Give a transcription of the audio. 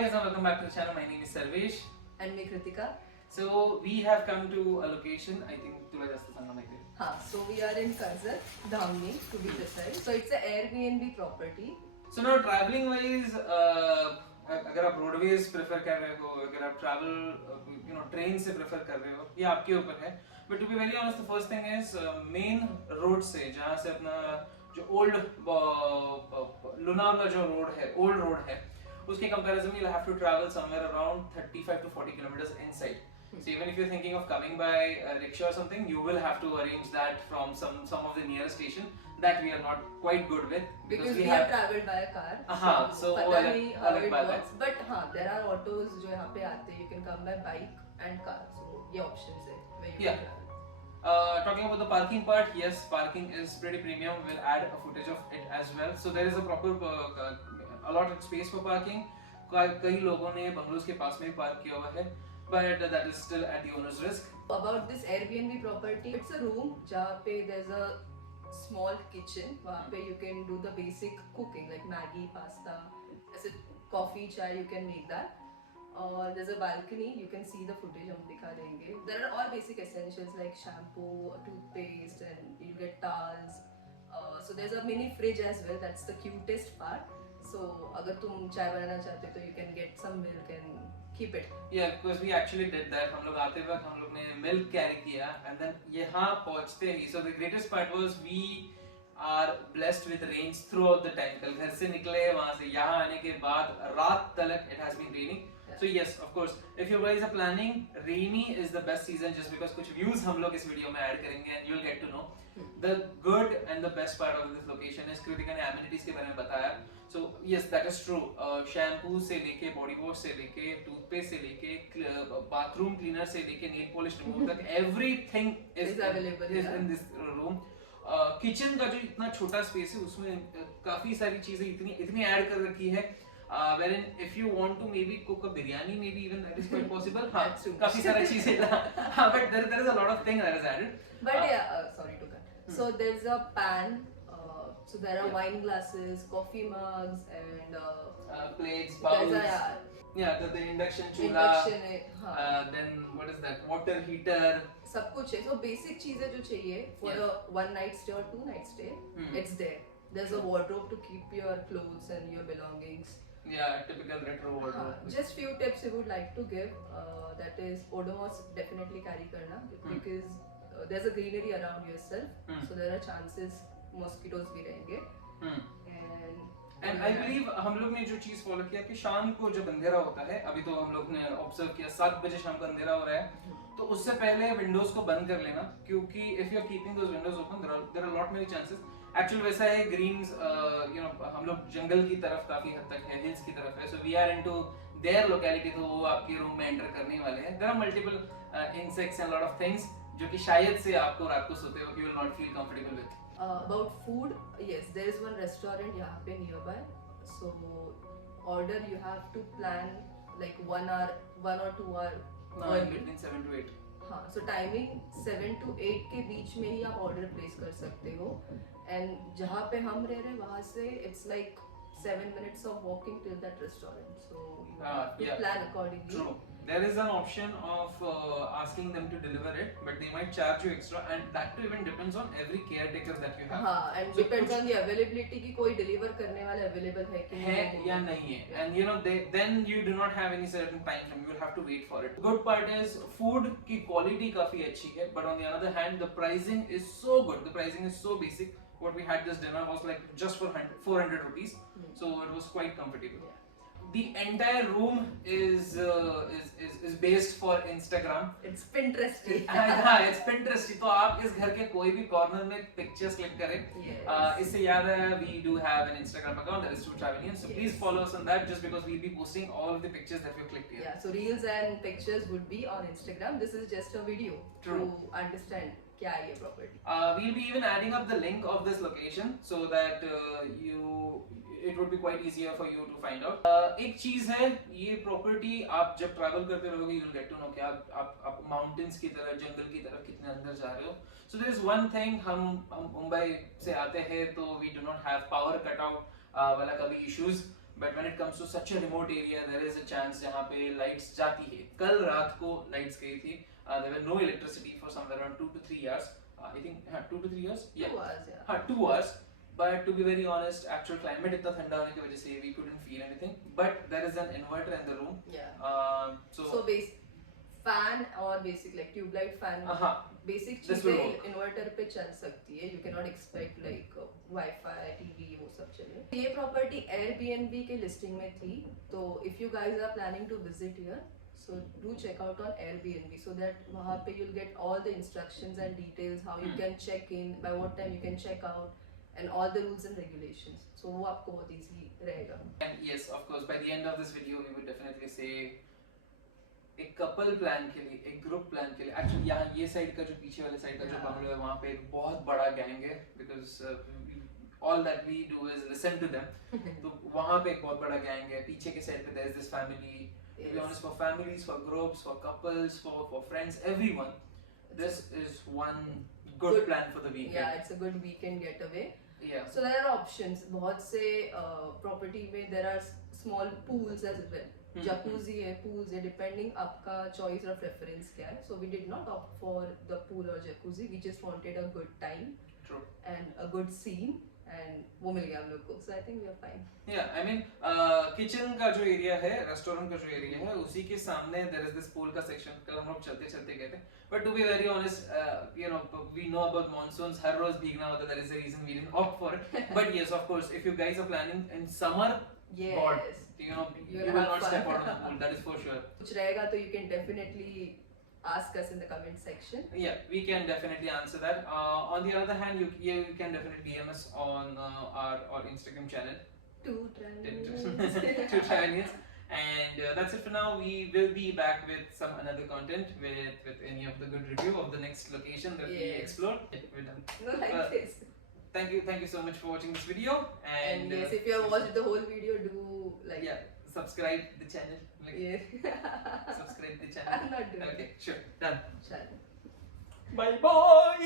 guys, and welcome back to the channel. My name is Sarvesh. And me, Kritika. So we have come to a location. I think तुला जास्त सांगणं माहिती आहे. So we are in Karjat, Dhamni to be precise. So it's an Airbnb property. So now traveling wise, अगर आप roadways prefer कर रहे हो, अगर आप ट्रैवल ट्रेन से प्रेफर कर रहे हो, ये आपके ऊपर है. But to be very honest, the first thing is main road से जहाँ से अपना जो ओल्ड लोनावला जो रोड है, ओल्ड रोड है, उसके कंपैरिजन में you'll have to travel somewhere around 35 to 40 kilometers inside. So even if you're thinking of coming by rickshaw or something, you will have to arrange that from some of the nearest station that we are not quite good with because we have traveled by a car. So पता नहीं how it works. But there are autos जो यहाँ पे आते हैं. You can come by bike and car. So ये options है where you can travel. Talking about the parking part, yes, parking is pretty premium. We'll add a footage of it as well. So there is a proper allotted space for parking. कई लोगों ने bungalows के पास में park किया हुआ है, but that is still at the owner's risk. About this Airbnb property, it's a room जहाँ पे there's a small kitchen. वहाँ पे you can do the basic cooking like Maggi, pasta, ऐसे coffee, chai, you can make that. There's a balcony, you can see the footage हम दिखा देंगे. There are all basic essentials like shampoo, toothpaste, and you get towels. So there's a mini fridge as well. That's the cutest part. So अगर तुम चाय बनाना चाहते हो तो you can get some milk and keep it. Yeah, because we actually did that. हम लोग आते वक्त हम लोग ने milk carry किया and then यहाँ पहुँचते ही. So the greatest part was we are blessed with rains throughout the time. कल घर से निकले वहाँ से यहाँ आने के बाद रात तक it has been raining. So yes, of course, if you guys are planning, rainy is the best season just because कुछ views हम लोग इस वीडियो में ऐड करेंगे and you'll get to know. The good and the best part of this location is Kritika ने amenities के बारे में बताया. So yes, that is true. Shampoo से लेके body wash से लेके toothpaste से लेके bathroom cleaner से लेके nail polish remover तक everything is available in this room. Kitchen का जो इतना छोटा स्पेस है उसमें काफी सारी चीजें इतनी ऐड कर रखी है. Wherein if you want to maybe cook a biryani, maybe even that is quite possible. काफी सारी चीजें but there is a lot of things that is added. But sorry to cut. So there's a pan. So there are wine glasses, coffee mugs, and plates, bowls. The induction chula. Then what is that? Water heater. सब कुछ है. So basic चीजें जो चाहिए for a one night stay or 2 night stay, it's there. There's a wardrobe to keep your clothes and your belongings. Yeah, typical retro wardrobe. Just few tips we would like to give. That is, Odomos definitely carry करना because there's a greenery around yourself, so there are chances mosquitoes भी रहेंगे. And I believe हम लोग ने जो चीज follow किया कि शाम को जब अंधेरा होता है, अभी तो हम लोग ने ऑब्जर्व किया 7 बजे शाम को अंधेरा हो रहा है, तो उससे पहले विंडोज को बंद कर लेना क्योंकि if you are keeping those windows open, there are a lot many chances. Actually वैसा है ग्रीन्स हम लोग जंगल की तरफ काफी हद तक है, हिल्स की तरफ है, so we are into their locality, तो वो आपके रूम में एंटर करने वाले हैं. There are multiple insects and lot of things जो कि शायद से आपको रात को सोते वक्त you will not feel comfortable with. About food, yes, there is one restaurant यहाँ पे nearby. So order you have to plan like 1 or 2 hour early. Between 7 to 8. हाँ, so timing 7 to 8 के बीच में ही आप order place कर सकते हो. And जहाँ पे हम रह रहे हैं वहाँ से it's like 7 minutes of walking till that restaurant. So you have to plan accordingly. True. There is an option of asking them to deliver it, but they might charge you extra, and that too even depends on every caretaker that you have. हाँ, and so depends on the availability कि कोई deliver करने वाला available है कि है या नहीं है. And then you do not have any certain time frame. You will have to wait for it. Good part is food की quality काफी अच्छी है, but on the other hand the pricing is so good. The pricing is so basic. What we had this dinner was like just for 400 rupees, so it was quite comfortable. The entire room is based for Instagram. It's Pinteresty. हाँ, it's Pinteresty. तो आप इस घर के कोई भी corner में pictures click करें. इससे याद है we do have an Instagram account that is True Travelian. So please follow us on that just because we'll be posting all of the pictures that we clicked here. Yeah, so reels and pictures would be on Instagram. This is just a video to understand क्या है ये property. We'll be even adding up the link of this location so that it would be quite easier for you to find out. एक चीज है, ये property आप जब travel करते रहोगे you'll get to know कि आप माउंटेन्स की तरफ, जंगल की तरफ कितने अंदर जा रहे हो. So there is one thing, हम मुंबई से आते हैं तो we do not have power cut out वाला कभी issues, But when it comes to such a remote area, there is a chance जहाँ पे lights जाती है. कल रात को lights गई थी. There were no electricity for somewhere around 2 to 3 years. I think 2 to 3 years. Yeah. 2 hours, yeah. 2 hours. But to be very honest, actual climate इतना ठंडा होने की वजह से we couldn't feel anything. But there is an inverter in the room. Yeah. So fan और basic like tube light fan. Basic This will चीजें work. Inverter पे चल सकती है. You cannot expect like Wi-Fi, TV वो सब चले. ये प्रॉपर्टी Airbnb के लिस्टिंग में थी. तो if you guys are planning to visit here, so do check out on Airbnb so that वहाँ पे you'll get all the instructions and details how you can check in, by what time you can check out, and all the rules and regulations. So वो आपको बहुत easy रहेगा. And yes, of course, by the end of this video, we would definitely say एक couple plan के लिए, एक group plan के लिए. एक्चुअली यहाँ ये साइड का जो पीछे वाले साइड का जो बंगलो है वहाँ पे एक बहुत बड़ा गैंग है because all that we do is listen to them. तो वहाँ पे एक बहुत बड़ा गैंग है. पीछे के साइड पे there is this family. To be honest, for families, for groups, for couples, for friends, everyone, this is one good plan for the weekend. Yeah, it's a good weekend getaway. Yeah. So there are options. बहुत से property में there are small pools as well. Jacuzzi है, pools है, depending आपका choice और preference क्या है. So we did not opt for the pool or jacuzzi. We just wanted a good time. True. And a good scene. And वो मिल गया हम लोग को. So I think we are fine. Yeah, I mean, kitchen का जो area है, restaurant का जो area है, उसी के सामने there is this pool का section. कल हम लोग चलते चलते गए थे. But to be very honest, you know, we know about monsoons. हर रोज भीगना होता है. That is the reason we didn't opt for it. But yes, of course, if you guys are planning in summer, Yes. God, you know, you will not step out of the pool. That is for sure. कुछ रहेगा तो you can definitely ask us in the comment section. Yeah, we can definitely answer that. On the other hand, you can definitely DM us on our Instagram channel. To To Chinese. And that's it for now. We will be back with some another content with any of the good review of the next location that we Yes. explored. We're done. No, like this. Thank you so much for watching this video. And yes, if you have watched the whole video, do like. yeah, subscribe the channel. Like, Yeah. subscribe the I'm channel. not doing Okay, sure, done. it. Chalo. Bye bye.